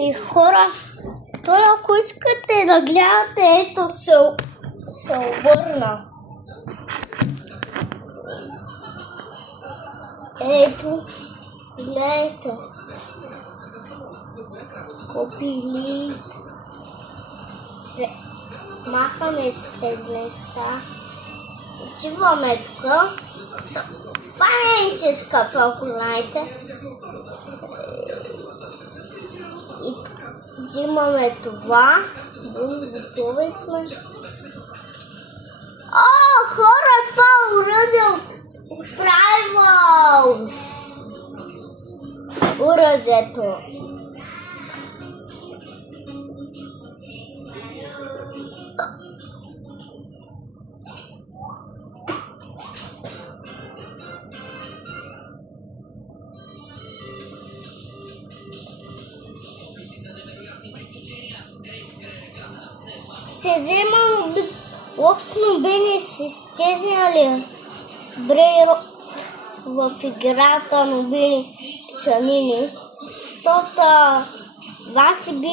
И хора, той ако искате да гледате, ето се обърна. Ето, гледайте. Копили. Махаме с тези неща. Отиваме тук. Това не е ческа, ако знаете. И взимаме това. Готови сме. О, хора, това е оръжие от Rivals. Оръжието. Се вземам лобсно бене с изчезняли Брейрод в играта на били пчелини. Защото Васи би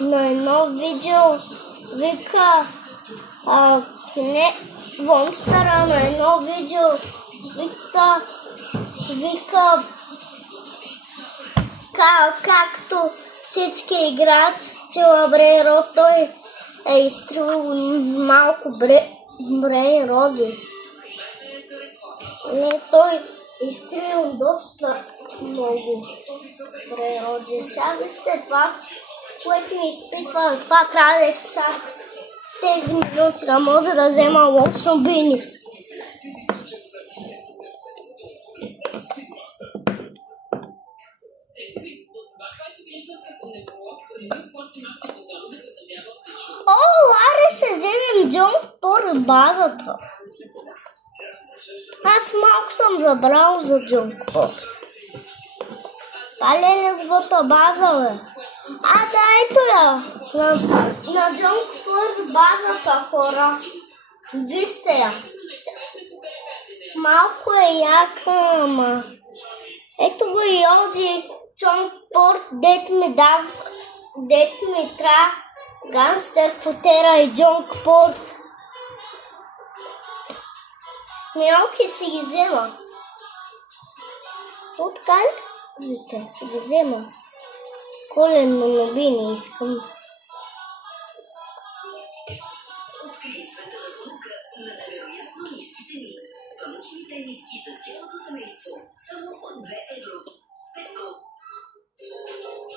на едно видео вика Вонстъра на едно видео вика както всички играят с пчела Брейрод, той е изтрил малко брейроди. Но той е изтрил доста много брейроди. Сега вижте това, което ми изписва, това трябва да е сега тези минути, да може да взема лобсно бинис. О, аре се вземем Джонкпорт базата. Аз малко съм забрал за Джонкпорт. Това ли е неговата база, бе? Да, ето я. На Джонкпорт базата, хора. Вижте я. Малко е яка, ама. Ето го и Оджи Джонкпорт, дет ми трябва Гангстер Футера и Джонкпорт. Малки си ги взема. Откажете, си ги взема. Коленно нови не искам. Открий света на понука на невероятно ниски цени. Памучни тениски за цялото семейство само от 2 евро. Петко.